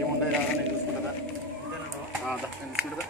ఏముండదు కదా, నేను చూసుకుంటుందా? నేను చూడదా?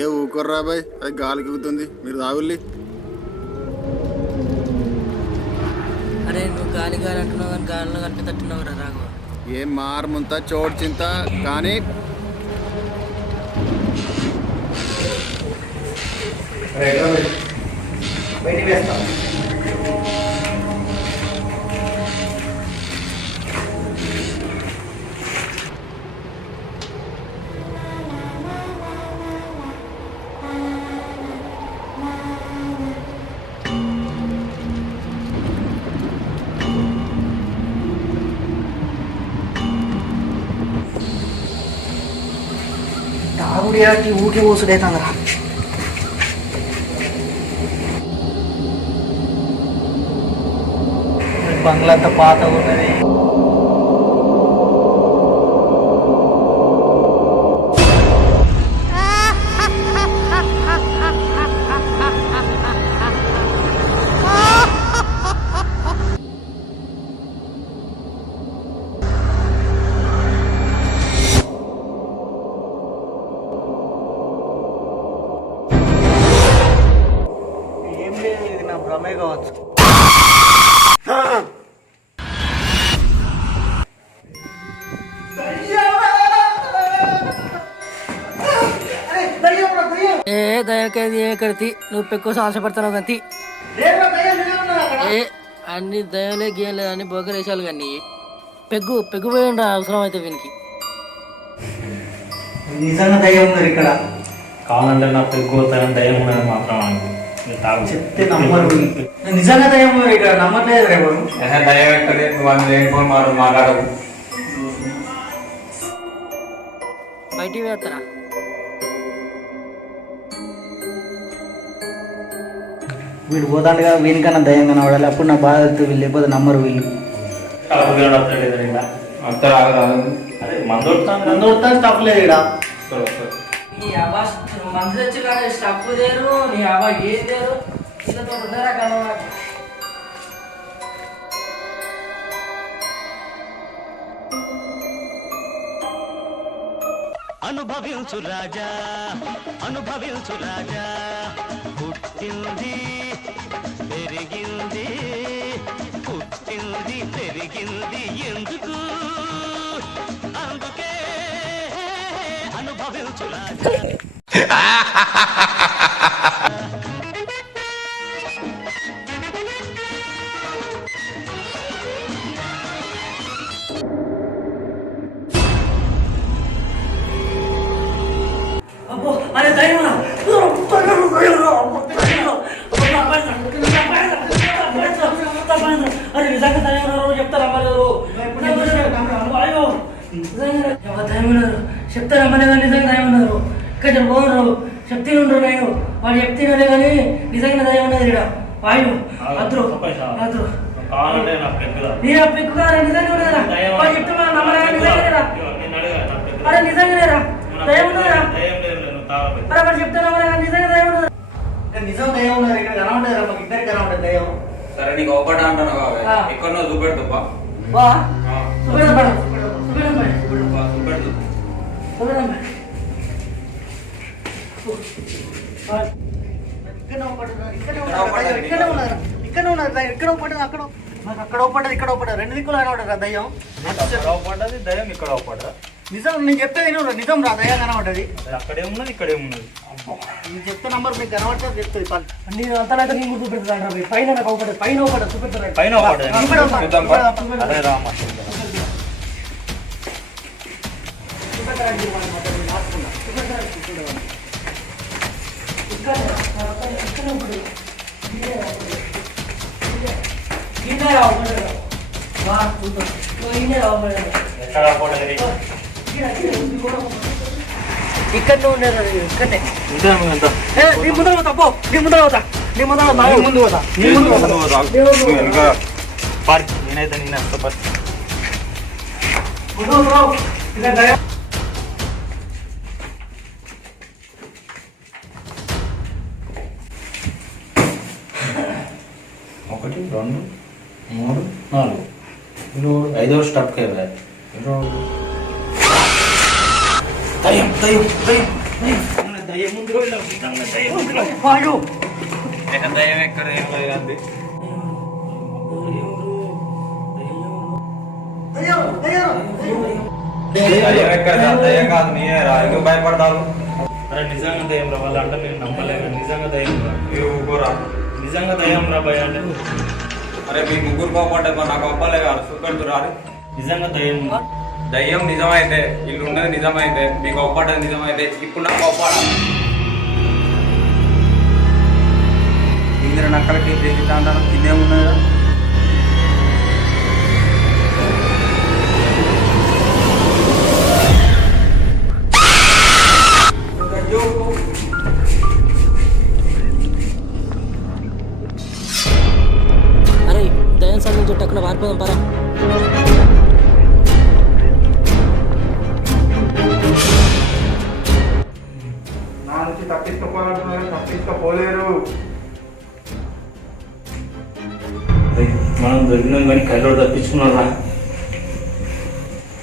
ఏ ఊరుకోర్రా బాయ్, అది గాలికి ఊగుతుంది, మీరు తాగుల్లి. అరే నువ్వు గాలి గాలి అంటున్నావు కానీ గాలిలో కనిపిస్తున్నట్టు రాఘవ. ఏం మారముంత చోటు చింత కానీ బయటికి వేస్తాం. తాగుడియాకి ఊకే ఊసుడైతుందిరా. బంగ్లా అంతా పాత ఉన్నది. ఏం లేదు, ఇది నా భ్రమే కావచ్చు. ఏ దయకేది ఎక్కడిది నువ్వు పెక్కువ ఆశపడతావు కానీ ఏ అన్ని దయలే గీయలేదు అని బొగ్గరేసాలు కానీ పెగ్గు పెగ్గు పోయిండ్రా అవసరం అయితే వీనికి. నిజంగా దయ్యం ఉన్నారు ఇక్కడ. కావాలంటే నా పెగ్గు దయ్యం ఉన్నది మాత్రం చెప్తే నమ్మరు. నిజంగా దయ్యం ఉన్నారు ఇక్కడ, నమ్మట్లేదు రేపు. దయ్యం ఎక్కడే మాట్లాడవు. బయటికి వేస్తారా? వీడు పోతాడుగా, వీనికన్నా దయ్యం కనబడాలి. అప్పుడు నా బాధ వీళ్ళు లేకపోతే నమ్మరు వీళ్ళు. మందు స్టఫ్ లేదు ఇక్కడ. నీ అబ్బా మందు తెచ్చి కానీ స్టఫ్ దేరు, నీ అబ్బా ఏం దేరు వీళ్ళతో ఉన్నారా కలవా. అనుభవించు రాజా, అనుభవించు రాజా, పుట్టింది పెరిగింది, పుట్టింది పెరిగింది ఎందుకు, అందుకే అనుభవించు రాజా. అరే దయ్యం అరే నిజంగా దయ్యం చెప్తారా అమ్మలేరు, చెప్తారా అమ్మలేదు నిజంగా దయ్యం ఉన్నారు. ఇక్కడ బాగున్నారు, చెప్తూనే ఉండరు. నేను వాడు చెప్తేనే కానీ నిజంగా దయ్యం ఉన్నది ఇక్కడ. వాయు అద్రు అద్రు నేను పెక్కు కాదా నిజంగా ఉన్నదా? వాడు చెప్తున్నా నమ్మలే నిజంగానేరా? అరే నిజంగానేరా దయ్యం ఉన్నదా? అరే వాడు చెప్తాను నిజంగా దయ్యం ఉన్నదా? నిజం దయ్యం ఉన్నారు ఇక్కడ, కనబడదు మాకు ఇద్దరికి కనబడదు దయ్యం. సరే నీకు ఒకటి అంటాను ఎక్కడో చూపెడుతుబ్బా బా చూపెడదాం మేడం చూపెడదాం మేడం చూపెడుతు చూపెడదాం మేడం ఇక్కడ పడ్డది ఇక్కడ పడ్డది రెండు దిక్కులు కనబడదు దయ్యం పడ్డది దయ్యం ఇక్కడ పడ్డా నిజం నేను చెప్తే నిజం రా దయ్యం కనబడ్డది అక్కడేమున్నది ఇక్కడేమున్నది నేను చెప్తే నంబర్ మీకు కనబడుతుంది చెప్తుంది నేను అంతనైతే నేను కూడా చూపెడతాను పైన నాకు ఒకటి పైన ఒకటి చూపెడతాను పైన అదే రామా ఎక్కడ పడ్డది ఇక్కడ ఉన్నారు ఇక్కడనే ఎంత నీ ముందర పోతా పో నీ ముందర పోతా నీ ముందు పోతా నేనైతే నేను ఎంత ఒకటి రెండు మూడు నాలుగు ఐదో స్టెప్ దయ్యం దయ్యం దయ్యం దయ్యం ముందు దయ్యం ఎక్కడ ఏం లేదండి దయ్యం ఎక్కడ దయ్యం కాదు నేనే రా ఎందుకు భయపడతారు అరే నిజంగా దయ్యం రా వాళ్ళు అంటే నేను నమ్మలేదు నిజంగా దయ్యం రా ఊరుకోరా నిజంగా దయ్యం రా భయ అంటే అరే మీ ముగ్గురు కోపంటే నాకు అవ్వలే కాదు చూపెడుతున్నారు నిజంగా దయ్యం దయ్యం నిజమైతే ఇల్లు ఉన్నది నిజమైతే మీకు ఒప్పటది నిజమైతే ఇప్పుడు నాకు ఒప్పడ ఇంద్ర నక్కలకి తెలియదు అంటాను కిందే ఉన్నది కదా అరే దయ్యం సార్ నుంచి టక్కున పారిపోదాం పరా నా నుంచి తప్పించుకోవాలంటున్నారు తప్పించుకోలేరు మనం దొరికినాం కానీ కైలోడు తప్పించుకున్నారా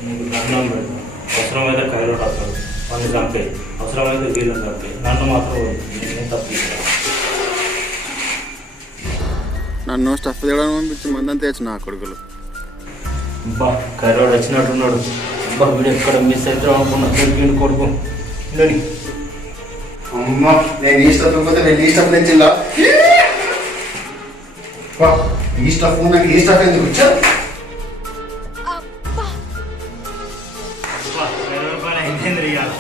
నీకు దండం పెడతాం అవసరమైతే కైలోడు వస్తాడు వాళ్ళని చంపే అవసరమైతే వీళ్ళని చంపే నన్ను మాత్రం నేను తప్పించాను నన్ను స్టఫ్ చేయడం పంపించి మందని తెచ్చు నా కొడుకులు అబ్బా కైలోడు వచ్చినట్టున్నాడు అబ్బా వీడు ఎక్కడ మిస్ అవుతాడు అనుకున్నా దొరికిండు కొడుకు లేని అమ్మ నేను ఈ స్టఫ్ పోతే నేను ఈ స్టఫ్ తెచ్చిల్లా ఈ స్టఫ్ నాకు ఈ స్టఫ్ ఎందుకు వచ్చా అయిపోయింది ఇవాళ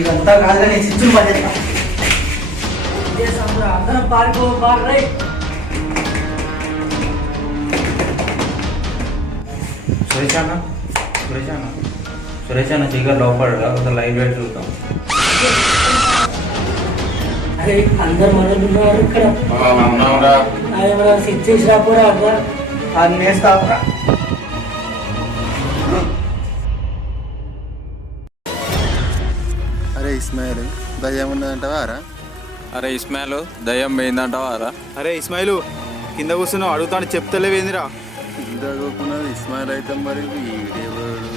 ఇదంతా కాదు కానీ చిచ్చులు పడేస్తా అందరం పారిపో బాగా సురేష్ అన్న చీకర్ లోపడరా ఒక లైవ్ లైట్ చూద్దాం అరే అందరు మనలు ఉన్నారు ఇక్కడ సిట్ చేసి రాపోరా అబ్బా అది నేస్తావురా అరే ఇస్మాయిల్ దయ్యం ఉన్నదంటావారా అరే ఇస్మాయిల్ దయ్యం పోయిందంటావారా అరే ఇస్మాయిలు కింద కూర్చున్నావు అడుగుతాను చెప్తలేవేందిరా కింద కూకున్నది ఇస్మాయిల్ అయితే మరి వీడేవాడు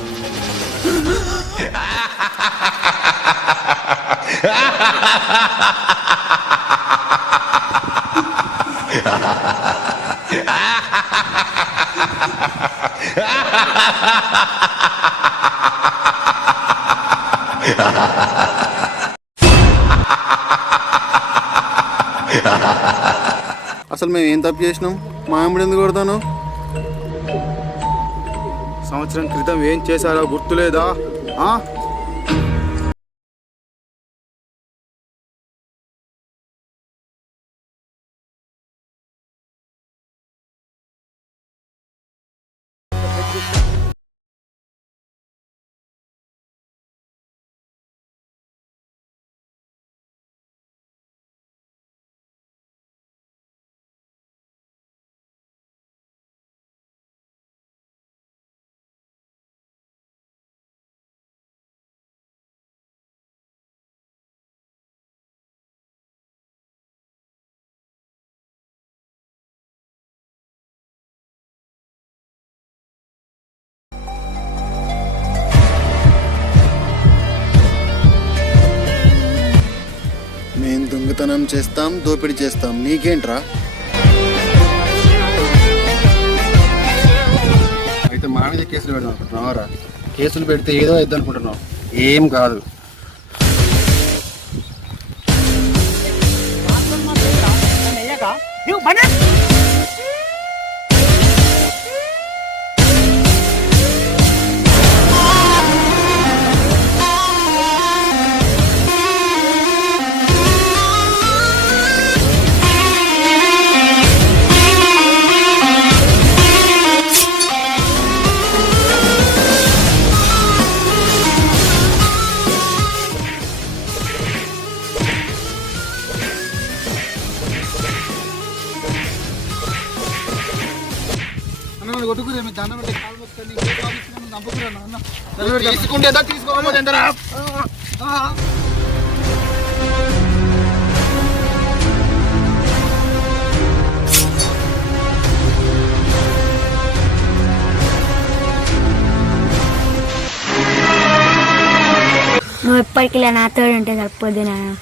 అసలు మేము ఏం తప్పు చేసినాం మా అమ్మడు ఎందుకు కొడతాను సంవత్సరం క్రితం ఏం చేశారో గుర్తులేదా దొంగతనం చేస్తాం, దోపిడీ చేస్తాం, నీకేంట్రా? అయితే మా మీద కేసులు పెడదాం అనుకుంటున్నావారా? కేసులు పెడితే ఏదో అవుద్ది అనుకుంటున్నావు, ఏం కాదు. తీసుకుంటే తీసుకోకపోతే ఎంతరా? నువ్వు ఎప్పటికీ ఇలా నాతో ఉంటే సరిపోద్ది నాన్న.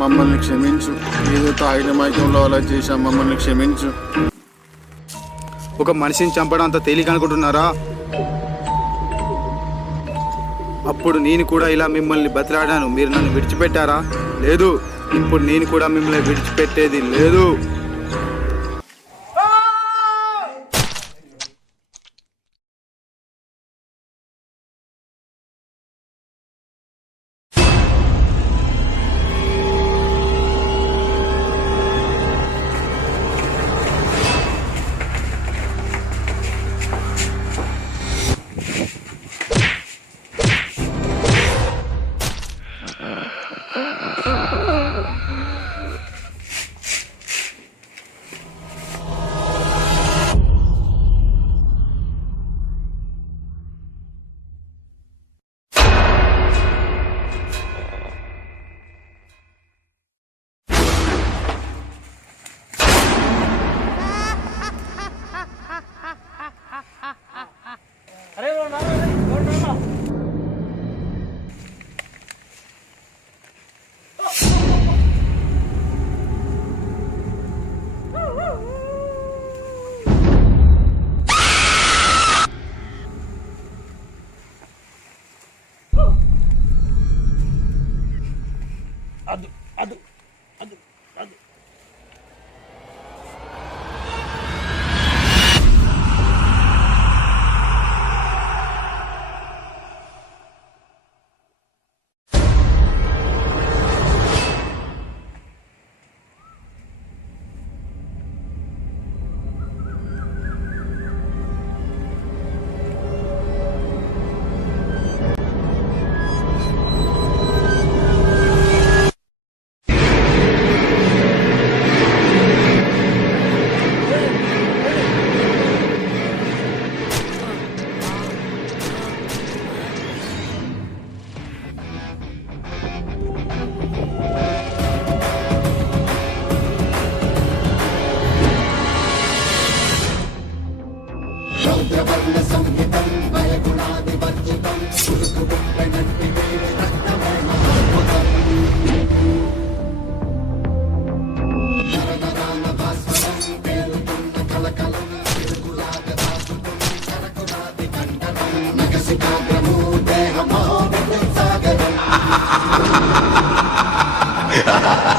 మమ్మల్ని క్షమించు, ఏదో తాగిన మైకంలో అలా చేశాం, మమ్మల్ని క్షమించు. ఒక మనిషిని చంపడం అంత తేలిక అనుకుంటున్నారా? అప్పుడు నేను కూడా ఇలా మిమ్మల్ని బతిలాడాను, మీరు నన్ను విడిచిపెట్టారా? లేదు. ఇప్పుడు నేను కూడా మిమ్మల్ని విడిచిపెట్టేది లేదు. Ha ha ha ha!